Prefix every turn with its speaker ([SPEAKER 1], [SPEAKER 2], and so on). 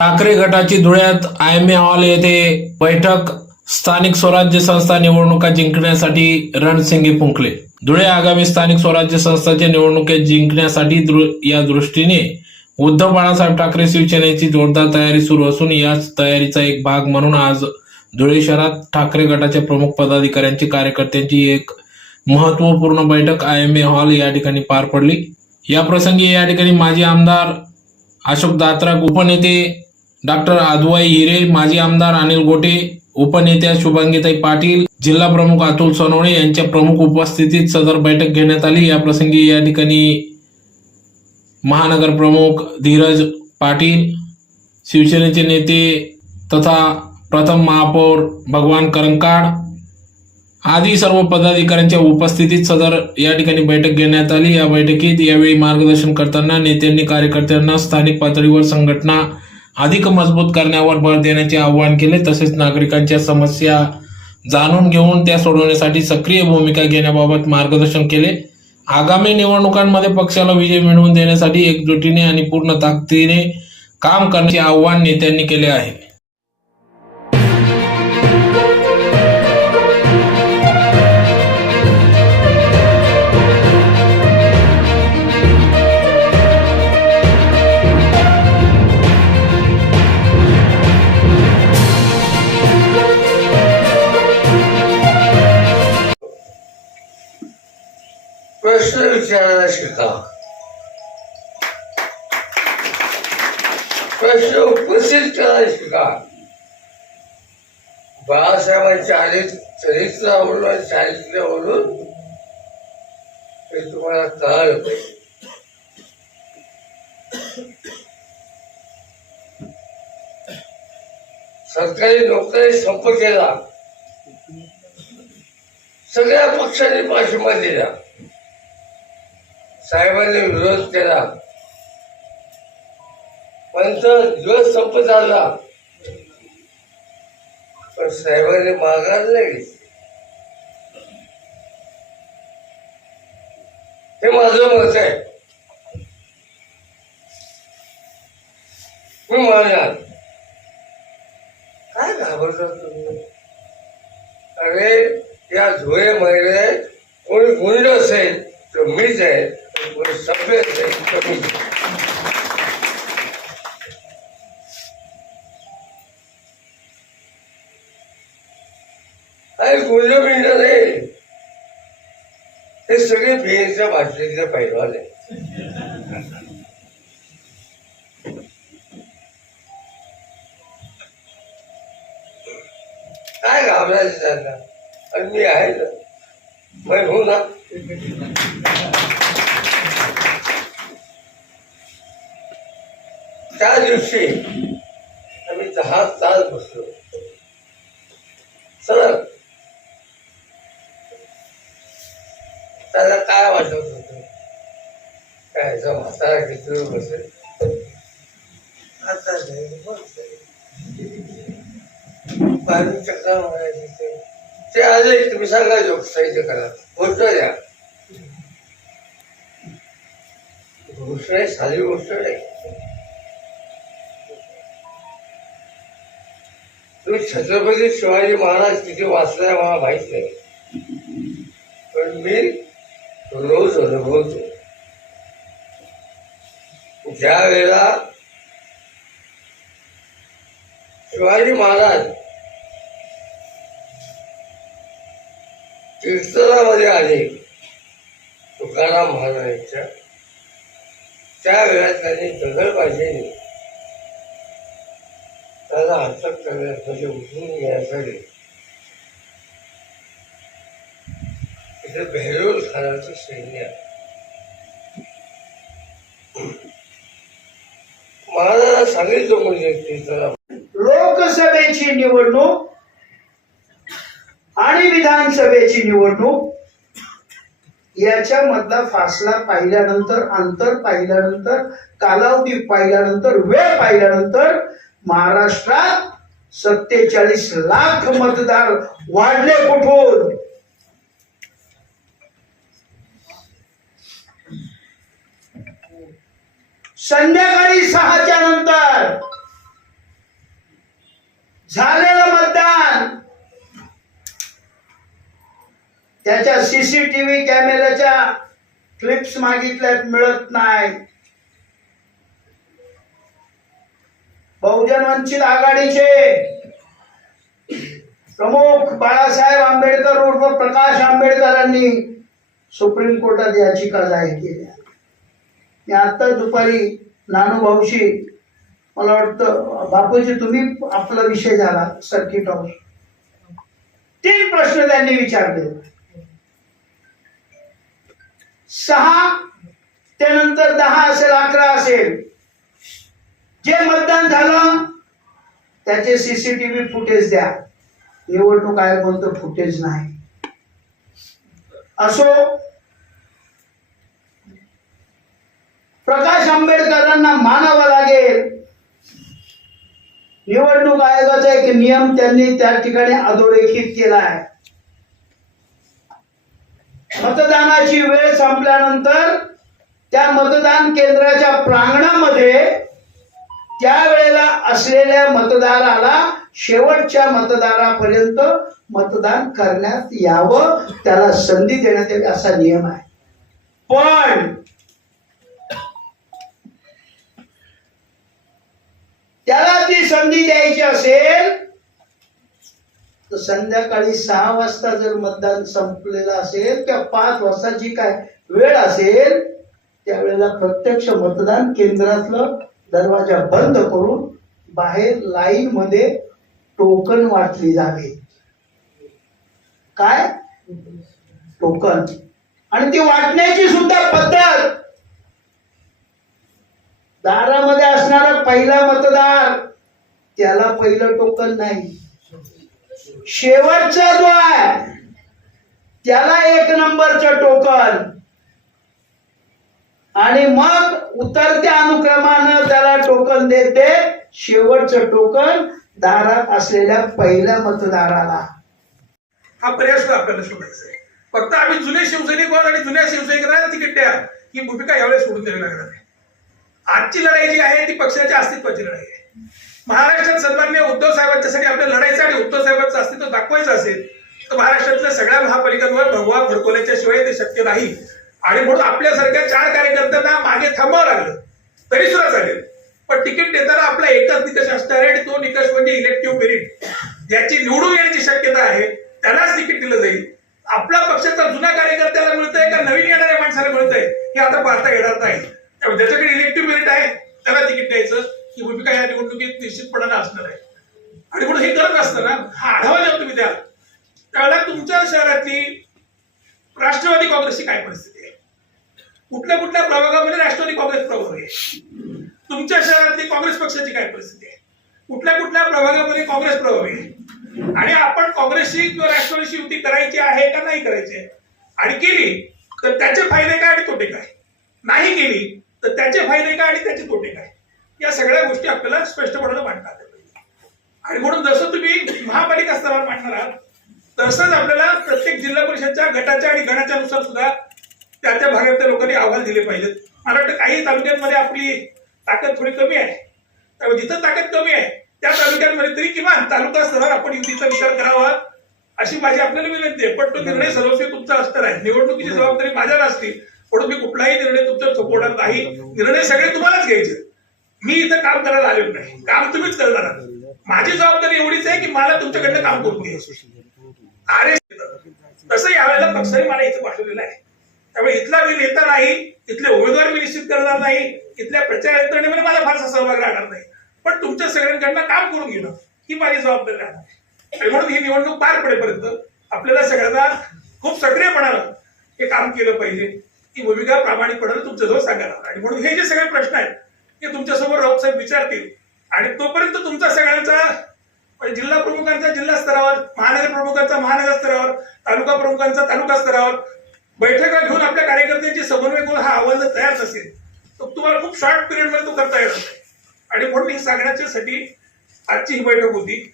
[SPEAKER 1] ठाकरे गटाची धुळ्यात I M A hall येथे बैठक. स्थानिक स्वराज्य संस्था निवडणुका जिंकण्यासाठी रणसिंगे फुंकले. धुळे आगामी स्थानिक स्वराज्य संस्थाच्या निवडणुका जिंकण्यासाठी या दृष्टीने उद्धव बाळासाहेब ठाकरे शिवसेनेची जोरदार तयारी सुरू असून याच तयारीचा एक भाग म्हणून आज धुळे शहरात ठाकरे गटाच्या प्रमुख पदाधिकाऱ्यांची कार्यकर्त्यांची एक महत्त्वपूर्ण बैठक आय एम ए हॉल या ठिकाणी पार पडली. या प्रसंगी या ठिकाणी माजी आमदार अशोक दात्रा उपनेते डॉक्टर आदुवाई हिरे माजी आमदार अनिल गोटे उपनेत्या शुभांगीताई पाटील जिल्हा प्रमुख अतुल सोनवणे यांच्या प्रमुख उपस्थितीत सदर बैठक घेण्यात आली. या प्रसंगी या ठिकाणी महानगर प्रमुख धीरज पाटील शिवसेनेचे नेते तथा प्रथम महापौर भगवान करंकाड आदी सर्व पदाधिकाऱ्यांच्या उपस्थितीत सदर या ठिकाणी बैठक घेण्यात आली. या बैठकीत यावेळी मार्गदर्शन करताना नेत्यांनी कार्यकर्त्यांना स्थानिक पातळीवर संघटना अधिक मजबूत करण्यावर भर देण्याचे आवाहन केले. तसेच नागरिकांच्या समस्या जाणून घेऊन त्या सोडवण्यासाठी सक्रिय भूमिका घेण्याबाबत मार्गदर्शन केले. आगामी निवडणुकांमध्ये पक्षाला विजय मिळवून देण्यासाठी एकजुटीने आणि पूर्ण ताकदीने काम करण्याचे आवाहन नेत्यांनी केले आहे.
[SPEAKER 2] प्रश्न विचारायला शिका. प्रश्न उपस्थित करायला शिका. बाळासाहेबांच्या आले चरित्रावरून आणि चारित्र्यावरून हे तुम्हाला कळालं पाहिजे. सरकारी नोकरी संप केला. सगळ्या पक्षांनी पाठिंबा दिला. साहेबांनी विरोध केला. पण तो दिवस संपत आला पण साहेबांनी माघार नाही हे माझं मत आहे. मी मानणार. काय घाबरतात तुम्ही? अरे या धुळे महिन्यात कोणी गुंड असेल तर मीच आहे. सभ्य असेल तर मीच नाही हे सगळे बिहेच्या भाषेतले पैलवान आहे काय घाबरायचं त्यांना? आणि मी आहे ना. मैं ना त्या दिवशी आम्ही दहा तास बसलो. सर त्याला काय वाटत होत? काय जो म्हातारा किती बसेल? आता नाही बस पाणी ते. आले तुम्ही सांगा लोकशाहीचं करा. गोष्ट द्या. गोष्ट आहे साधी गोष्ट नाही तुम्ही छत्रपती शिवाजी महाराज किती वाचलाय मला माहीत नाही पण मी रोज अनुभवतो. ज्या वेळेला शिवाजी महाराज कीर्तनामध्ये आले तुकाराम महाराजांच्या त्यावेळेला त्यांनी दगडबाजीने त्याला अटक करण्यासाठी उचलून घेण्यासाठी इथे बेहरोल खानाचं सैन्य महाराजांना सांगितलं म्हणजे कीर्तना
[SPEAKER 3] लोकसभेची निवडणूक आणि विधानसभेची निवडणूक याच्या मधला फासला पाहिल्यानंतर अंतर पाहिल्यानंतर कालावधी पाहिल्यानंतर वेळ पाहिल्यानंतर महाराष्ट्रात सत्तेचाळीस लाख मतदार वाढले कुठून? संध्याकाळी सहाच्या नंतर झालेलं मतदान. त्याच्या सीसीटीव्ही कॅमेऱ्याच्या क्लिप्स मागितल्यात मिळत नाही बहुजन वंचित आघाडीचे. प्रमुख बाळासाहेब आंबेडकर उर्फ प्रकाश आंबेडकरांनी सुप्रीम कोर्टात याचिका जाहीर केल्या मी आता दुपारी नानूभाऊशी मला वाटतं बापूजी तुम्ही आपला विषय झाला सर्किट हाऊस तीन प्रश्न त्यांनी विचारले. सहा त्यानंतर दहा असेल अकरा असेल. जे मतदान झालं त्याचे सीसीटीव्ही फुटेज द्या. निवडणूक आयोग म्हणतो फुटेज नाही. असो प्रकाश आंबेडकरांना मानावं लागेल. निवडणूक आयोगाचा एक नियम त्यांनी त्या ठिकाणी अधोरेखित केला आहे मतदानाची वेळ संपल्यानंतर त्या मतदान केंद्राच्या प्रांगणामध्ये त्यावेळेला असलेल्या मतदाराला शेवटच्या मतदारापर्यंत मतदान करण्यात यावं त्याला संधी देण्यात यावी असा नियम आहे. पण त्याला ती संधी द्यायची असेल तर संध्याकाळी सहा वाजता जर मतदान संपलेलं असेल किंवा पाच वाजता जी काय वेळ असेल त्यावेळेला प्रत्यक्ष मतदान केंद्रातलं दरवाजा बंद करून बाहेर लाईन मध्ये टोकन वाटली जावे काय? टोकन आणि ती वाटण्याची सुद्धा पद्धत. दारामध्ये असणारा पहिला मतदार त्याला पहिलं टोकन नाही. शेवटचा जो आहे त्याला एक नंबरचं टोकन आणि मग उतरत्या अनुक्रमानं त्याला टोकन देते. शेवटचं टोकन दारात असलेल्या पहिल्या मतदाराला.
[SPEAKER 4] हा पर्याय सुद्धा आपल्याला शोधायचा आहे. फक्त आम्ही जुने शिवसैनिक आहोत आणि जुन्या शिवसैनिकांना तिकीट द्या. ही भूमिका यावेळेस सोडून द्यावी लागणार आहे. आजची लढाई जी आहे ती पक्षाच्या अस्तित्वाची लढाई आहे. महाराष्ट्रात सन्मान्य उद्धव साहेबांच्यासाठी आपल्याला लढायचं आणि उद्धव साहेबांचं अस्तित्व दाखवायचं असेल तर महाराष्ट्रातल्या सगळ्या महापालिकांवर भगवा फडकवल्याच्या शिवाय ते शक्य नाही. आणि म्हणून आपल्यासारख्या चार कार्यकर्त्यांना मागे थांबावं लागलं. तरी सुद्धा चालेल. पण तिकीट देताना आपला एकच निकष असणार आहे आणि तो निकष म्हणजे इलेक्टिव्ह पिरियड ज्याची निवडून येण्याची शक्यता आहे त्यालाच तिकीट दिलं जाईल. आपला पक्षाचा जुना कार्यकर्त्याला मिळतंय का नवीन येणाऱ्या माणसाला मिळतंय हे आता पाहता येणार नाही. त्यामुळे ज्याच्याकडे इलेक्टिव्ह मेरिट आहे त्याला तिकीट द्यायचं. ही भूमिका या निवडणुकीत निश्चितपणानं असणार आहे. आणि म्हणून हे करत असताना हा आढावा जेव्हा तुम्ही द्याल त्यावेळेला तुमच्या शहरातली राष्ट्रवादी काँग्रेसची काय परिस्थिती आहे? कुठल्या कुठल्या प्रभागामध्ये राष्ट्रवादी काँग्रेस प्रभाग आहे? तुमच्या शहरातली काँग्रेस पक्षाची काय परिस्थिती आहे? कुठल्या कुठल्या प्रभागामध्ये काँग्रेस प्रभाव आहे? आणि आपण काँग्रेसशी किंवा राष्ट्रवादीशी युती करायची आहे का नाही करायची आहे? आणि केली तर त्याचे फायदे काय आणि तोटे काय? नाही केली तर त्याचे फायदे काय आणि त्याचे तोटे काय? या सगळ्या गोष्टी आपल्याला स्पष्टपणे मांडता आल्या पाहिजे. आणि म्हणून जसं तुम्ही महापालिका स्तरावर मांडणार आहात तसंच आपल्याला प्रत्येक जिल्हा परिषदच्या गटाच्या आणि गणाच्या नुसार सुद्धा त्या त्या भागातल्या लोकांनी अहवाल दिले पाहिजेत. मला वाटतं काही तालुक्यांमध्ये आपली ताकद थोडी कमी आहे. त्यामुळे जिथं ताकद कमी आहे त्या तालुक्यांमध्ये तरी किमान तालुका स्तरावर आपण युतीचा विचार करावा अशी माझी आपल्याला विनंती आहे. पण तो निर्णय सर्वस्वी तुमचा असणार आहे. निवडणुकीची जबाबदारी माझ्यावर असते. म्हणून मी कुठलाही निर्णय तुमचा थोपवणार नाही. निर्णय सगळे तुम्हालाच घ्यायचे. मी इथं काम करायला आलेलो नाही. काम तुम्हीच करणार आहात. माझी जबाबदारी एवढीच आहे की मला तुमच्याकडनं काम करून घ्यायचं. अरे तसं यावेळेला पक्षाने मला इथं पाठवलेलं आहे. त्यामुळे इथला मी नेता नाही इथले उमेदवार मी निश्चित करणार नाही इथल्या प्रचार यंत्रणेमध्ये मला फारसा सहभाग राहणार नाही. पण तुमच्या सगळ्यांकडनं काम करून घेणं ही माझी जबाबदारी राहणार. आणि म्हणून ही निवडणूक पार पडेपर्यंत आपल्याला सगळ्यांना खूप सक्रियपणानं हे काम केलं पाहिजे. ती भूमिका प्रामाणिकपणानं तुमच्याजवळ सांगायला आणि म्हणून हे जे सगळे प्रश्न आहेत ते तुमच्यासमोर राऊत साहेब विचारतील. आणि तोपर्यंत तुमचा सगळ्यांचा म्हणजे जिल्हा प्रमुखांचा जिल्हा स्तरावर महानगर प्रमुखांचा महानगर स्तरावर तालुका प्रमुखांचा तालुका स्तरावर बैठका घेऊन आपल्या कार्यकर्त्यांची समन्वय करून हा अहवाल जर तयार नसेल तर तुम्हाला खूप शॉर्ट पिरियडमध्ये तो करता येणार नाही. आणि म्हणून हे सांगण्याच्यासाठी आजची ही बैठक होती.